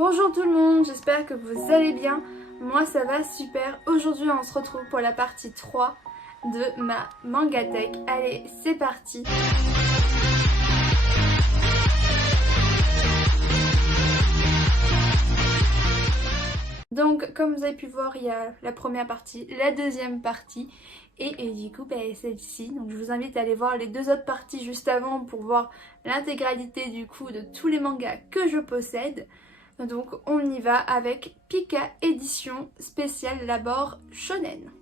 Bonjour tout le monde, j'espère que vous allez bien. Moi ça va super. Aujourd'hui on se retrouve pour la partie 3 de ma Mangatech. Allez, c'est parti. Donc comme vous avez pu voir, il y a la première partie, la deuxième partie et du coup celle-ci. Donc je vous invite à aller voir les deux autres parties juste avant pour voir l'intégralité du coup de tous les mangas que je possède. Donc on y va avec Pika édition spéciale Labor Shonen.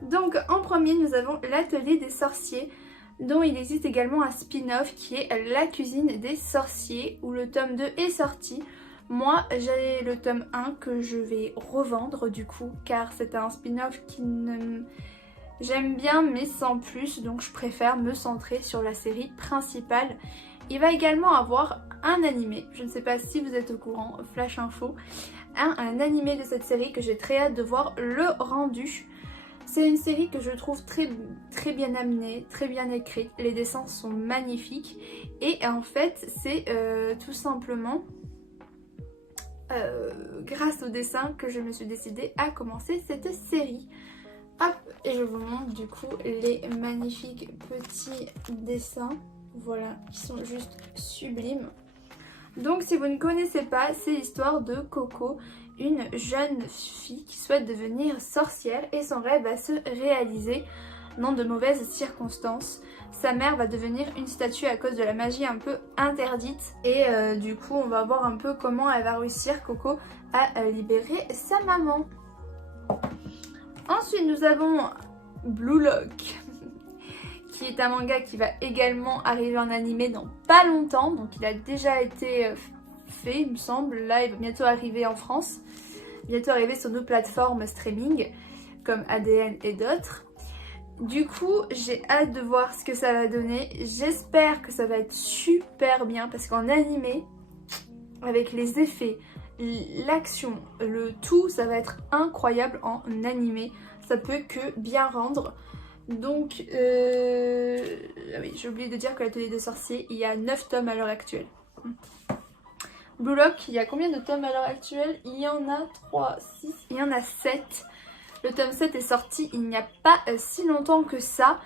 Donc en premier nous avons l'atelier des sorciers, dont il existe également un spin-off qui est la cuisine des sorciers où le tome 2 est sorti. Moi j'ai le tome 1 que je vais revendre du coup car c'est un spin-off qui ne... j'aime bien mais sans plus, donc je préfère me centrer sur la série principale. Il va également avoir un animé, je ne sais pas si vous êtes au courant, flash info, un animé de cette série que j'ai très hâte de voir le rendu. C'est une série que je trouve très bien amenée, très bien écrite, les dessins sont magnifiques et en fait c'est tout simplement grâce au dessin que je me suis décidée à commencer cette série. Hop, et je vous montre du coup les magnifiques petits dessins, voilà, qui sont juste sublimes. Donc si vous ne connaissez pas, c'est l'histoire de Coco, une jeune fille qui souhaite devenir sorcière et son rêve va se réaliser dans de mauvaises circonstances. Sa mère va devenir une statue à cause de la magie un peu interdite et du coup on va voir un peu comment elle va réussir, Coco, à libérer sa maman. Ensuite nous avons Blue Lock qui est un manga qui va également arriver en animé dans pas longtemps, donc il a déjà été fait il me semble, là il va bientôt arriver en France, bientôt arriver sur nos plateformes streaming comme ADN et d'autres. Du coup j'ai hâte de voir ce que ça va donner, j'espère que ça va être super bien parce qu'en animé, avec les effets, l'action, le tout, ça va être incroyable en animé, ça peut que bien rendre. Donc, oui, j'ai oublié de dire que l'atelier des sorciers, il y a 9 tomes à l'heure actuelle. Blue Lock, il y a combien de tomes à l'heure actuelle? Il y en a 3, 6, il y en a 7. Le tome 7 est sorti il n'y a pas si longtemps que ça.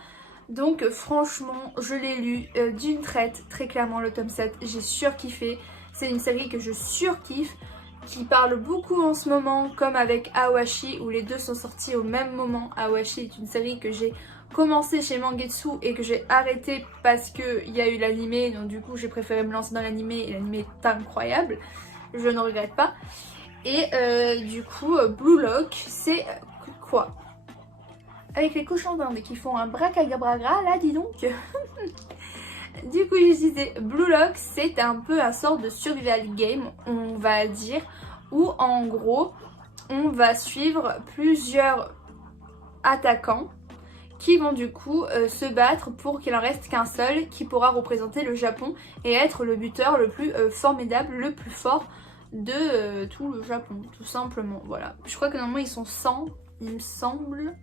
Donc franchement, je l'ai lu d'une traite, très clairement le tome 7. J'ai surkiffé. C'est une série que je surkiffe, qui parle beaucoup en ce moment, comme avec Awashi, où les deux sont sortis au même moment. Awashi est une série que j'ai commencé chez Mangetsu et que j'ai arrêté parce qu'il y a eu l'animé, donc du coup j'ai préféré me lancer dans l'animé et l'animé est incroyable, je ne regrette pas. Et du coup Blue Lock c'est quoi? Avec les cochons d'Inde qui font un bracagabraga là, dis donc. Du coup je disais Blue Lock c'est un peu un sort de survival game on va dire, où en gros on va suivre plusieurs attaquants qui vont du coup se battre pour qu'il en reste qu'un seul qui pourra représenter le Japon et être le buteur le plus formidable, le plus fort de tout le Japon, tout simplement. Voilà, je crois que normalement ils sont 100 il me semble.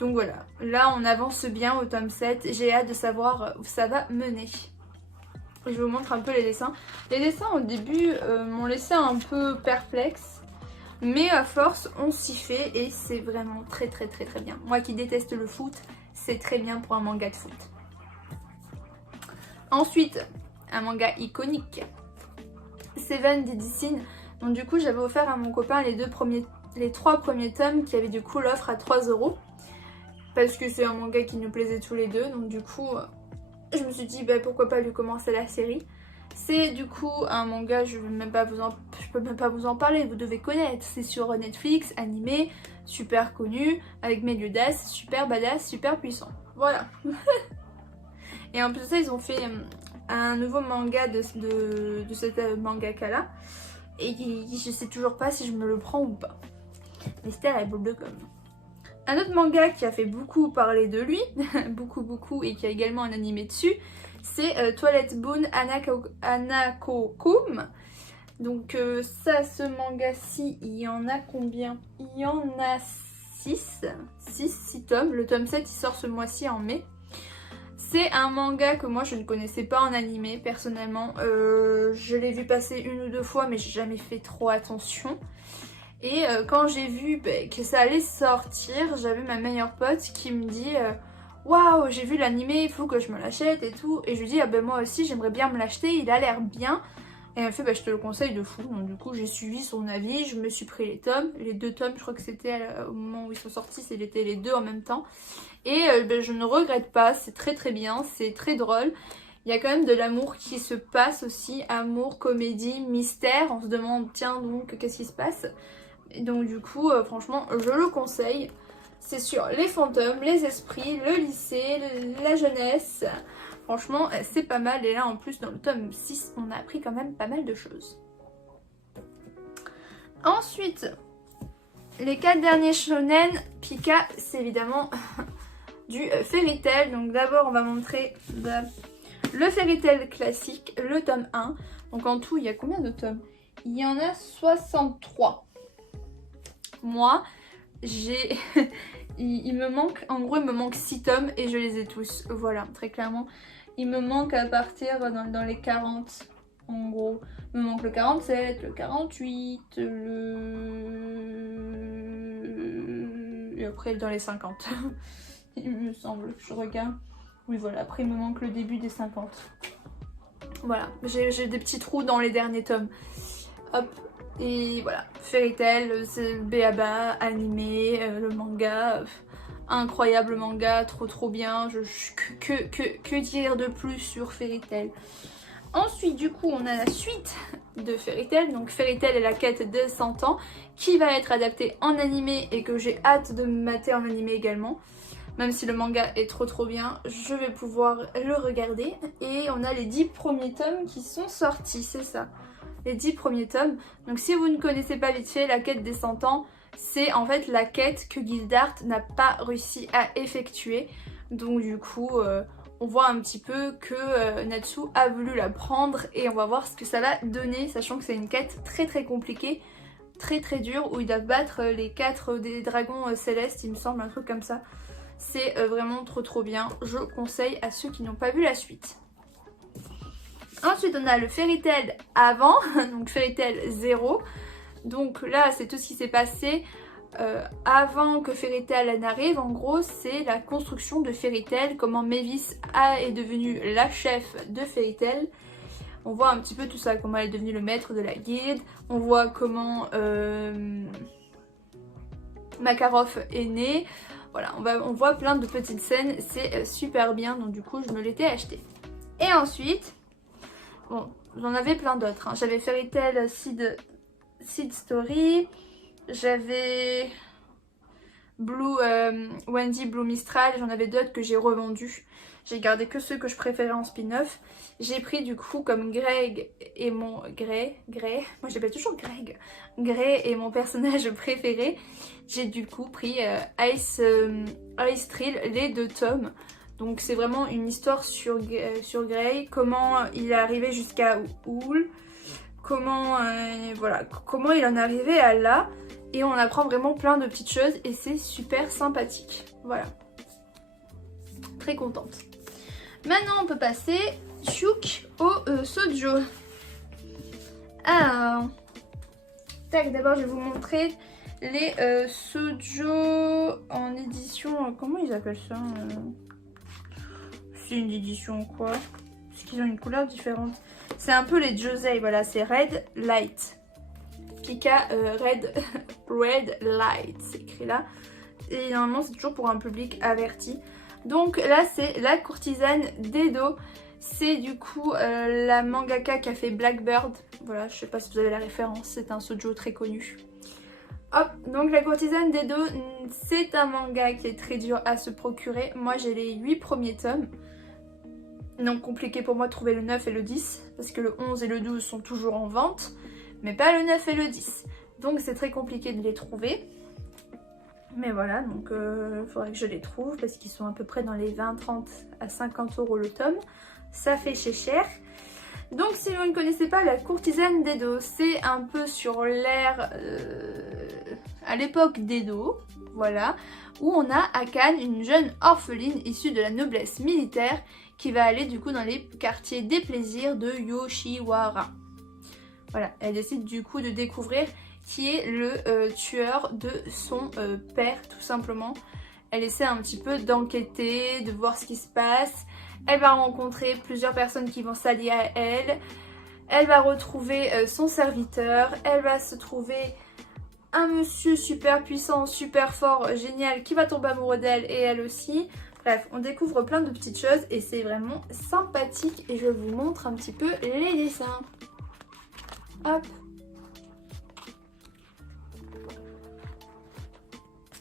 Donc voilà, là on avance bien au tome 7, j'ai hâte de savoir où ça va mener. Je vous montre un peu les dessins. Les dessins au début m'ont laissé un peu perplexe, mais à force on s'y fait et c'est vraiment très bien. Moi qui déteste le foot, c'est très bien pour un manga de foot. Ensuite, un manga iconique, Seven d'Edicine. Donc du coup j'avais offert à mon copain les 3 premiers tomes qui avaient du coup l'offre à 3 € parce que c'est un manga qui nous plaisait tous les deux. Donc du coup je me suis dit bah, pourquoi pas lui commencer la série. C'est du coup un manga, je peux même pas vous en parler, vous devez connaître. C'est sur Netflix, animé, super connu, avec Meliodas, super badass, super puissant. Voilà. Et en plus de ça, ils ont fait un nouveau manga de cette mangaka là. Et je sais toujours pas si je me le prends ou pas. Mystère et bubblegum. Un autre manga qui a fait beaucoup parler de lui, beaucoup, et qui a également un animé dessus, c'est Toilette Boon Anakokum. Donc ça, ce manga-ci, il y en a combien? Il y en a 6 tomes. Le tome 7, il sort ce mois-ci en mai. C'est un manga que moi je ne connaissais pas en animé personnellement. Je l'ai vu passer 1 ou 2 fois mais j'ai jamais fait trop attention. Et quand j'ai vu que ça allait sortir, j'avais ma meilleure pote qui me dit waouh, j'ai vu l'animé, il faut que je me l'achète et tout. Et je lui dis ah ben moi aussi j'aimerais bien me l'acheter, il a l'air bien. Et elle me fait bah je te le conseille de fou. Donc du coup j'ai suivi son avis, je me suis pris les tomes. Les 2 tomes, je crois que c'était au moment où ils sont sortis, c'était les 2 en même temps. Et je ne regrette pas, c'est très très bien, c'est très drôle. Il y a quand même de l'amour qui se passe aussi, amour, comédie, mystère. On se demande tiens donc qu'est-ce qui se passe. Et donc du coup franchement je le conseille. C'est sur les fantômes, les esprits, le lycée, la jeunesse. Franchement, c'est pas mal. Et là, en plus, dans le tome 6, on a appris quand même pas mal de choses. Ensuite, les 4 derniers shonen Pika, c'est évidemment du Fairy Tail. Donc d'abord, on va montrer le Fairy Tail classique, le tome 1. Donc en tout, il y a combien de tomes? Il y en a 63. Moi, j'ai... il me manque, en gros, il me manque 6 tomes et je les ai tous. Voilà, très clairement. Il me manque à partir dans les 40, en gros. Il me manque le 47, le 48, et après dans les 50. Il me semble, je regarde. Oui, voilà, après il me manque le début des 50. Voilà, j'ai des petits trous dans les derniers tomes. Hop, et voilà. Fairy Tail, c'est B.A.B.A, animé, le manga... Incroyable manga, trop bien, que dire de plus sur Fairy Tail. Ensuite du coup on a la suite de Fairy Tail, donc Fairy Tail est la quête de 100 ans qui va être adaptée en animé et que j'ai hâte de me mater en animé également. Même si le manga est trop bien, je vais pouvoir le regarder. Et on a les 10 premiers tomes qui sont sortis, c'est ça, les 10 premiers tomes. Donc si vous ne connaissez pas vite fait la quête des 100 ans, c'est en fait la quête que Gildart n'a pas réussi à effectuer. Donc du coup, on voit un petit peu que Natsu a voulu la prendre et on va voir ce que ça va donner, sachant que c'est une quête très compliquée, très dure, où ils doivent battre les 4 des dragons célestes, il me semble, un truc comme ça. C'est vraiment trop bien, je conseille à ceux qui n'ont pas vu la suite. Ensuite on a le Fairy Tail avant, donc Fairy Tail 0. Donc là, c'est tout ce qui s'est passé avant que Fairy Tail n'arrive. En gros, c'est la construction de Fairy Tail, comment Mavis est devenue la chef de Fairy Tail. On voit un petit peu tout ça, comment elle est devenue le maître de la guilde. On voit comment Makarov est né. Voilà, on voit plein de petites scènes, c'est super bien, donc du coup, je me l'étais acheté. Et ensuite, bon, j'en avais plein d'autres. Hein. J'avais Fairy Tail Seed Story, j'avais Wendy Blue Mistral, j'en avais d'autres que j'ai revendus. J'ai gardé que ceux que je préférais en spin-off. J'ai pris du coup comme Greg et mon... Grey, moi je l'appelle toujours Greg. Grey est mon personnage préféré. J'ai du coup pris Ice Thrill, les 2 tomes. Donc c'est vraiment une histoire sur Grey, comment il est arrivé jusqu'à Houle. Comment il en est arrivé à là, et on apprend vraiment plein de petites choses et c'est super sympathique. Voilà, très contente. Maintenant on peut passer tchouk au shoujo. Alors tac, d'abord je vais vous montrer les shoujo en édition, comment ils appellent ça, c'est une édition quoi, parce qu'ils ont une couleur différente. C'est un peu les josei, voilà, c'est Red Light. Pika Red Light, c'est écrit là. Et normalement, c'est toujours pour un public averti. Donc là, c'est la courtisane d'Edo. C'est du coup la mangaka qui a fait Blackbird. Voilà, je sais pas si vous avez la référence, c'est un shoujo très connu. Hop, donc la courtisane d'Edo, c'est un manga qui est très dur à se procurer. Moi, j'ai les 8 premiers tomes. Donc compliqué pour moi de trouver le 9 et le 10 parce que le 11 et le 12 sont toujours en vente mais pas le 9 et le 10, donc c'est très compliqué de les trouver, mais voilà, donc il faudrait que je les trouve parce qu'ils sont à peu près dans les 20, 30 à 50 € le tome, ça fait cher. Donc si vous ne connaissez pas la courtisane d'Edo, c'est un peu sur l'ère à l'époque d'Edo, voilà, où on a Akane, une jeune orpheline issue de la noblesse militaire qui va aller du coup dans les quartiers des plaisirs de Yoshiwara. Voilà, elle décide du coup de découvrir qui est le tueur de son père tout simplement. Elle essaie un petit peu d'enquêter, de voir ce qui se passe. Elle va rencontrer plusieurs personnes qui vont s'allier à elle. Elle va retrouver son serviteur. Elle va se trouver un monsieur super puissant, super fort, génial, qui va tomber amoureux d'elle et elle aussi. Bref, on découvre plein de petites choses et c'est vraiment sympathique. Et je vous montre un petit peu les dessins. Hop.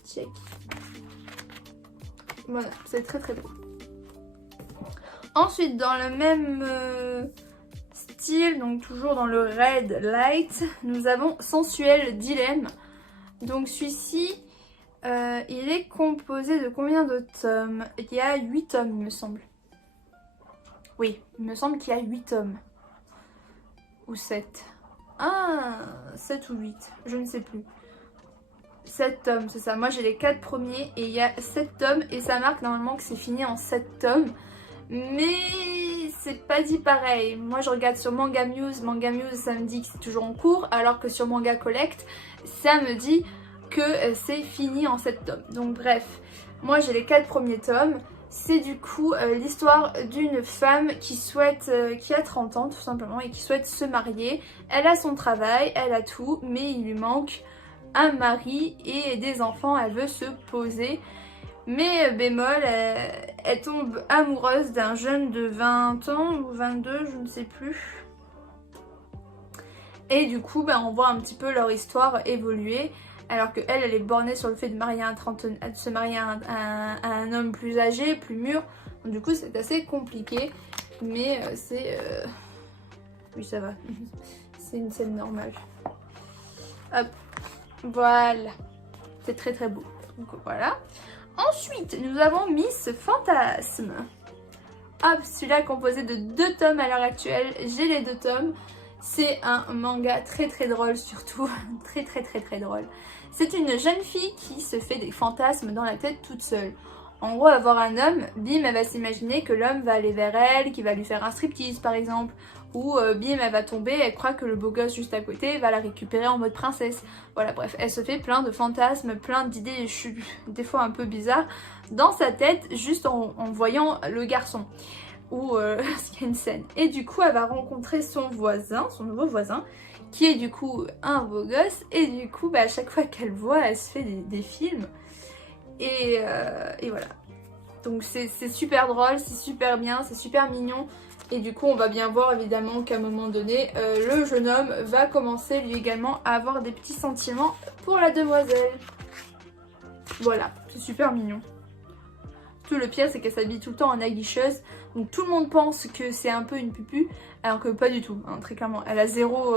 Check. Voilà, c'est très très beau. Ensuite, dans le même style, donc toujours dans le Red Light, nous avons Sensuel Dilemme. Donc celui-ci, il est composé de combien de tomes? Il y a 8 tomes, il me semble. Oui, il me semble qu'il y a 8 tomes. Ou 7. Ah, 7 ou 8, je ne sais plus. 7 tomes, c'est ça. Moi j'ai les 4 premiers et il y a 7 tomes et ça marque normalement que c'est fini en 7 tomes. Mais c'est pas dit pareil. Moi je regarde sur Manga Muse ça me dit que c'est toujours en cours, alors que sur Manga Collect ça me dit que c'est fini en 7 tomes. Donc bref, moi j'ai les 4 premiers tomes. C'est du coup l'histoire d'une femme qui souhaite, qui a 30 ans tout simplement et qui souhaite se marier. Elle a son travail, elle a tout, mais il lui manque un mari et des enfants, elle veut se poser. Mais bémol, elle tombe amoureuse d'un jeune de 20 ans ou 22, je ne sais plus. Et du coup, on voit un petit peu leur histoire évoluer. Alors qu'elle, elle est bornée sur le fait de se marier à un homme plus âgé, plus mûr. Donc, du coup, c'est assez compliqué. Mais c'est... Oui, ça va. C'est une scène normale. Hop. Voilà. C'est très très beau. Donc voilà. Ensuite, nous avons Miss Fantasme. Hop, celui-là est composé de 2 tomes à l'heure actuelle. J'ai les 2 tomes. C'est un manga très très drôle surtout. Très très très très drôle. C'est une jeune fille qui se fait des fantasmes dans la tête toute seule. En gros, avoir un homme, bim, elle va s'imaginer que l'homme va aller vers elle, qu'il va lui faire un striptease par exemple. Ou bim, elle va tomber, elle croit que le beau gosse juste à côté va la récupérer en mode princesse. Voilà, bref, elle se fait plein de fantasmes, plein d'idées, des fois un peu bizarres, dans sa tête, juste en voyant le garçon. Ou il y a une scène. Et du coup, elle va rencontrer son voisin, son nouveau voisin, qui est du coup un beau gosse. Et du coup, à chaque fois qu'elle voit, elle se fait des films. Et voilà. Donc c'est super drôle, c'est super bien, c'est super mignon. Et du coup, on va bien voir évidemment qu'à un moment donné, le jeune homme va commencer lui également à avoir des petits sentiments pour la demoiselle. Voilà, c'est super mignon. Tout le pire, c'est qu'elle s'habille tout le temps en aguicheuse. Donc tout le monde pense que c'est un peu une pupu, alors que pas du tout, hein, très clairement. Elle a zéro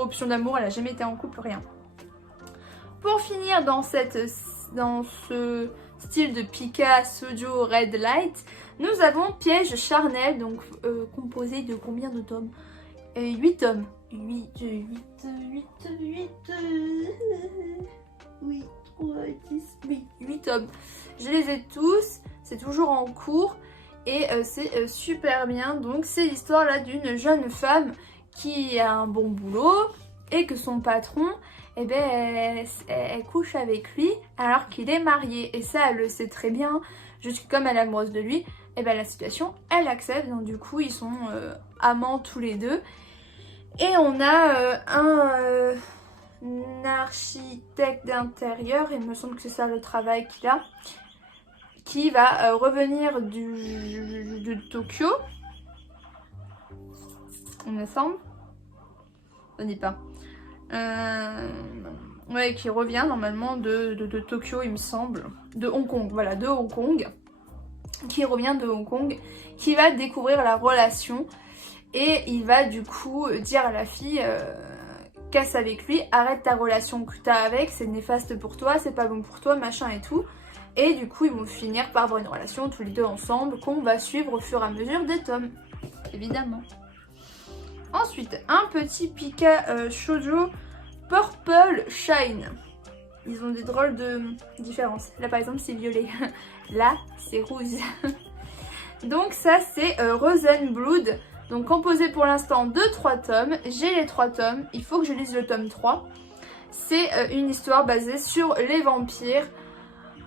option d'amour, elle a jamais été en couple, rien. Pour finir dans ce style de Pika Shoujo Red Light, nous avons Piège charnel, donc composé de combien de tomes? 8 tomes. 8, 8 tomes. Je les ai tous, c'est toujours en cours et c'est super bien. Donc c'est l'histoire là d'une jeune femme qui a un bon boulot et que son patron, eh ben, elle couche avec lui alors qu'il est marié. Et ça, elle le sait très bien, juste comme elle est amoureuse de lui, et ben la situation, elle accepte. Donc du coup, ils sont amants tous les deux. Et on a un architecte d'intérieur, il me semble que c'est ça le travail qu'il a, qui va revenir de Tokyo, il me semble. Ça dit pas. Ouais, qui revient normalement de Tokyo, il me semble. De Hong Kong, voilà, de Hong Kong. Qui revient de Hong Kong, qui va découvrir la relation. Et il va du coup dire à la fille, casse avec lui, arrête ta relation que t'as avec, c'est néfaste pour toi, c'est pas bon pour toi, machin et tout. Et du coup, ils vont finir par avoir une relation tous les deux ensemble qu'on va suivre au fur et à mesure des tomes, évidemment. Ensuite, un petit Pika Shoujo Purple Shine. ils ont des drôles de différences. Là par exemple c'est violet, là c'est rouge. Donc ça c'est Rosenblood, donc composé pour l'instant de 3 tomes. J'ai les 3 tomes, il faut que je lise le tome 3. C'est une histoire basée sur les vampires.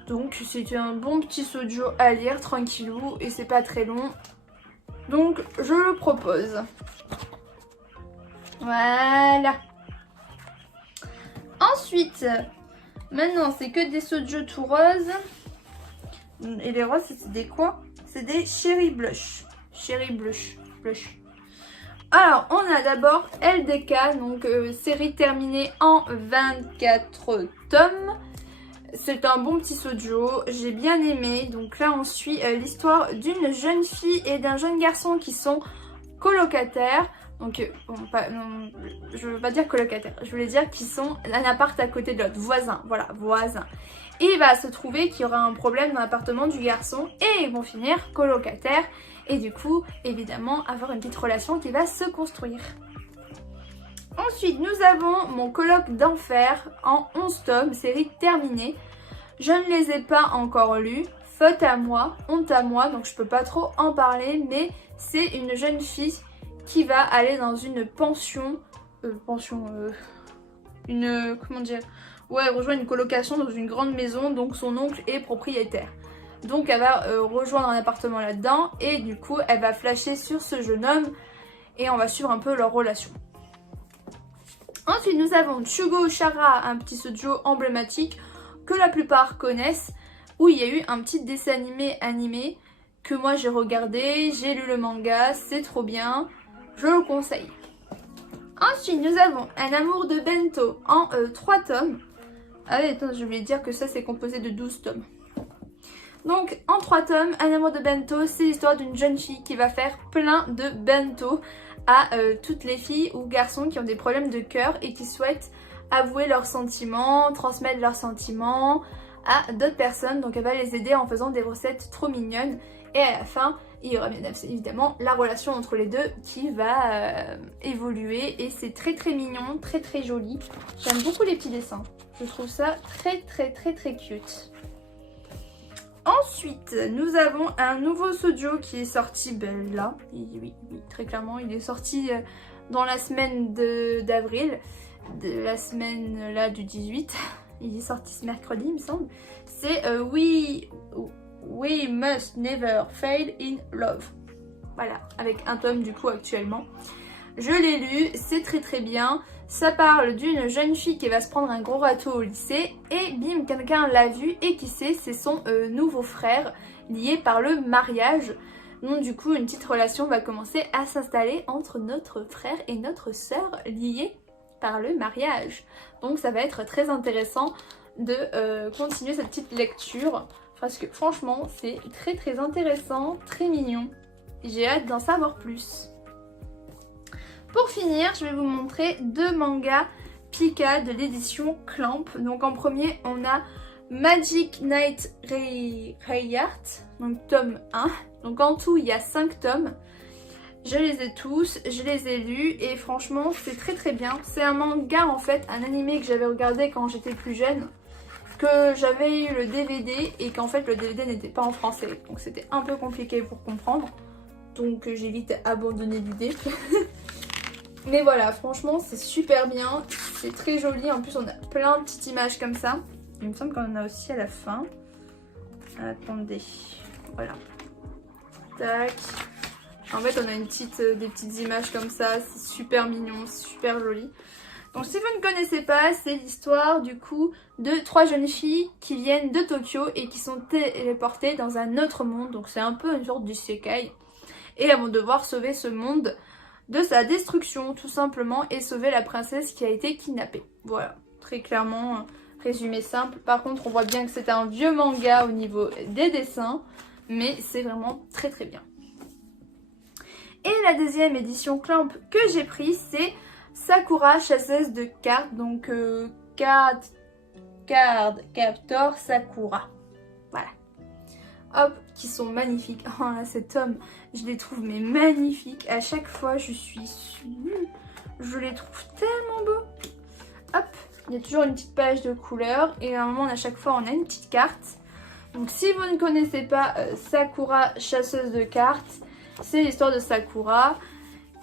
Donc c'est un bon petit shoujo à lire tranquillou et c'est pas très long. Donc je le propose. Voilà. Ensuite, maintenant c'est que des shoujo tout roses. Et les roses c'est des quoi? C'est des Cherry Blush. Cherry Blush. Alors on a d'abord LDK, donc série terminée en 24 tomes. C'est un bon petit shoujo, j'ai bien aimé. Donc là on suit l'histoire d'une jeune fille et d'un jeune garçon qui sont colocataires. Donc bon, non, je veux pas dire colocataires, je voulais dire qu'ils sont un appart à côté de l'autre, voisins, voilà, voisins. Et il va se trouver qu'il y aura un problème dans l'appartement du garçon et ils vont finir colocataires. Et du coup, évidemment, avoir une petite relation qui va se construire. Ensuite, nous avons mon colloque d'enfer en 11 tomes, série terminée. Je ne les ai pas encore lus, faute à moi, honte à moi, donc je peux pas trop en parler, mais c'est une jeune fille qui va aller dans une pension, comment dire, ouais, rejoindre une colocation dans une grande maison, donc son oncle est propriétaire. Donc elle va rejoindre un appartement là-dedans et du coup elle va flasher sur ce jeune homme et on va suivre un peu leur relation. Ensuite nous avons Chugo Chara, un petit shoujo emblématique que la plupart connaissent, où il y a eu un petit dessin animé que moi j'ai regardé, j'ai lu le manga, c'est trop bien, je le conseille. Ensuite nous avons Un amour de bento en 3 tomes. Ah oui, attends, je voulais dire que ça c'est composé de 12 tomes. Donc en 3 tomes, Un amour de bento, c'est l'histoire d'une jeune fille qui va faire plein de bento à toutes les filles ou garçons qui ont des problèmes de cœur et qui souhaitent avouer leurs sentiments, transmettre leurs sentiments à d'autres personnes. Donc elle va les aider en faisant des recettes trop mignonnes. Et à la fin, il y aura bien évidemment la relation entre les deux qui va évoluer. Et c'est très très mignon, très très joli. J'aime beaucoup les petits dessins. Je trouve ça très très très très cute. Ensuite, nous avons un nouveau shoujo qui est sorti là. Oui, très clairement, il est sorti dans la semaine d'avril, de la semaine là du 18. Il est sorti ce mercredi, il me semble. C'est We Must Never Fail in Love. Voilà, avec un tome du coup actuellement. Je l'ai lu, c'est très très bien. Ça parle d'une jeune fille qui va se prendre un gros râteau au lycée et bim, quelqu'un l'a vu et qui sait, c'est son nouveau frère lié par le mariage. Donc du coup, une petite relation va commencer à s'installer entre notre frère et notre sœur liés par le mariage. Donc ça va être très intéressant de continuer cette petite lecture parce que franchement, c'est très très intéressant, très mignon. J'ai hâte d'en savoir plus. Pour finir, je vais vous montrer 2 mangas Pika de l'édition Clamp. Donc en premier, on a Magic Knight Rayart, donc tome 1. Donc en tout, il y a 5 tomes. Je les ai tous, je les ai lus et franchement, c'est très très bien. C'est un manga en fait, un animé que j'avais regardé quand j'étais plus jeune, que j'avais eu le DVD et qu'en fait le DVD n'était pas en français. Donc c'était un peu compliqué pour comprendre. Donc j'ai vite abandonné l'idée. Mais voilà, franchement, c'est super bien. C'est très joli. En plus, on a plein de petites images comme ça. Il me semble qu'on en a aussi à la fin. Attendez. Voilà. Tac. En fait, on a des petites images comme ça. C'est super mignon, c'est super joli. Donc, si vous ne connaissez pas, c'est l'histoire du coup de 3 jeunes filles qui viennent de Tokyo et qui sont téléportées dans un autre monde. Donc, c'est un peu une sorte d'isekai. Et elles vont devoir sauver ce monde de sa destruction tout simplement et sauver la princesse qui a été kidnappée. Voilà, très clairement, résumé simple. Par contre, on voit bien que c'est un vieux manga au niveau des dessins, mais c'est vraiment très très bien. Et la deuxième édition Clamp que j'ai prise, c'est Sakura, chasseuse de cartes, donc Card Captor Sakura. Voilà. Hop, qui sont magnifiques. Oh là, cet homme, je les trouve mais magnifiques. À chaque fois, je les trouve tellement beaux. Hop, Il y a toujours une petite page de couleurs et à un moment, à chaque fois, on a une petite carte. Donc si vous ne connaissez pas Sakura chasseuse de cartes, c'est l'histoire de Sakura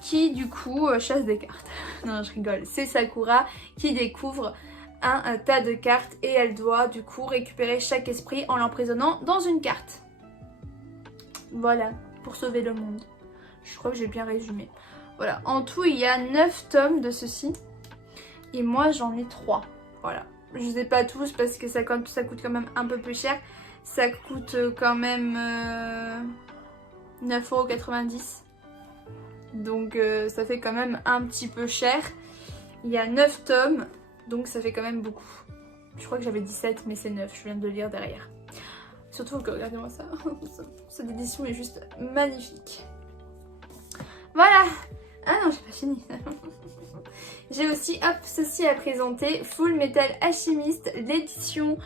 qui du coup chasse des cartes. Non, je rigole. C'est Sakura qui découvre un tas de cartes et elle doit du coup récupérer chaque esprit en l'emprisonnant dans une carte. Voilà, pour sauver le monde. Je crois que j'ai bien résumé. Voilà, en tout il y a 9 tomes de ceci. Et moi j'en ai 3. Voilà, je ne les ai pas tous parce que ça coûte quand même un peu plus cher. Ça coûte quand même 9,90 €. Donc ça fait quand même un petit peu cher. Il y a 9 tomes, donc ça fait quand même beaucoup. Je crois que j'avais 17 mais c'est 9, je viens de le lire derrière. Surtout que regardez-moi ça, cette édition est juste magnifique. Voilà. Ah non, j'ai pas fini. J'ai aussi, hop, ceci à présenter, Full Metal Alchemist, l'édition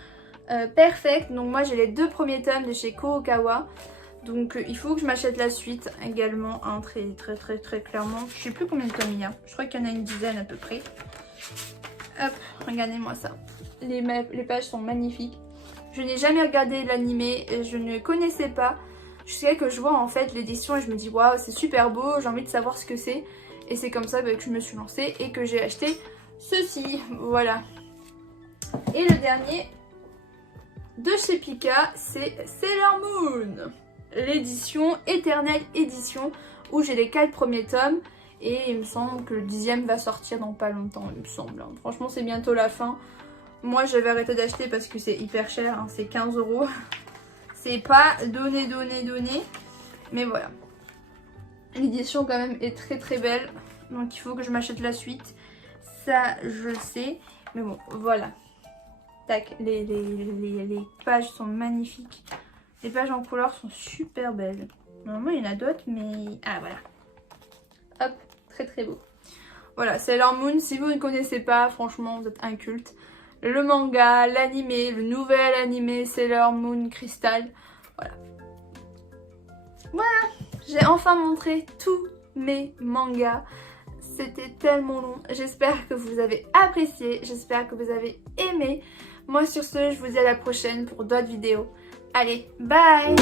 Perfect. Donc moi j'ai les 2 premiers tomes de chez Kurokawa. Donc il faut que je m'achète la suite également, hein, très clairement. Je sais plus combien de tomes il y a, je crois qu'il y en a une dizaine à peu près. Hop, regardez-moi ça. Les pages sont magnifiques. Je n'ai jamais regardé l'animé, je ne connaissais pas. Je sais que je vois en fait l'édition et je me dis waouh, c'est super beau, j'ai envie de savoir ce que c'est. Et c'est comme ça que je me suis lancée et que j'ai acheté ceci. Voilà. Et le dernier de chez Pika, c'est Sailor Moon. L'édition, éternelle édition, où j'ai les 4 premiers tomes. Et il me semble que le 10e va sortir dans pas longtemps, il me semble. Franchement, c'est bientôt la fin. Moi, j'avais arrêté d'acheter parce que c'est hyper cher, hein, c'est 15 €. C'est pas donné. Mais voilà. L'édition quand même est très belle. Donc il faut que je m'achète la suite. Ça, je le sais. Mais bon, voilà. Tac, les pages sont magnifiques. Les pages en couleur sont super belles. Normalement, il y en a d'autres, mais... Ah, voilà. Hop, très beau. Voilà, Sailor Moon, si vous ne connaissez pas, franchement, vous êtes inculte. Le manga, l'animé, le nouvel animé Sailor Moon Crystal. Voilà. Voilà, j'ai enfin montré tous mes mangas. C'était tellement long. J'espère que vous avez apprécié, j'espère que vous avez aimé. Moi sur ce, je vous dis à la prochaine pour d'autres vidéos. Allez, bye!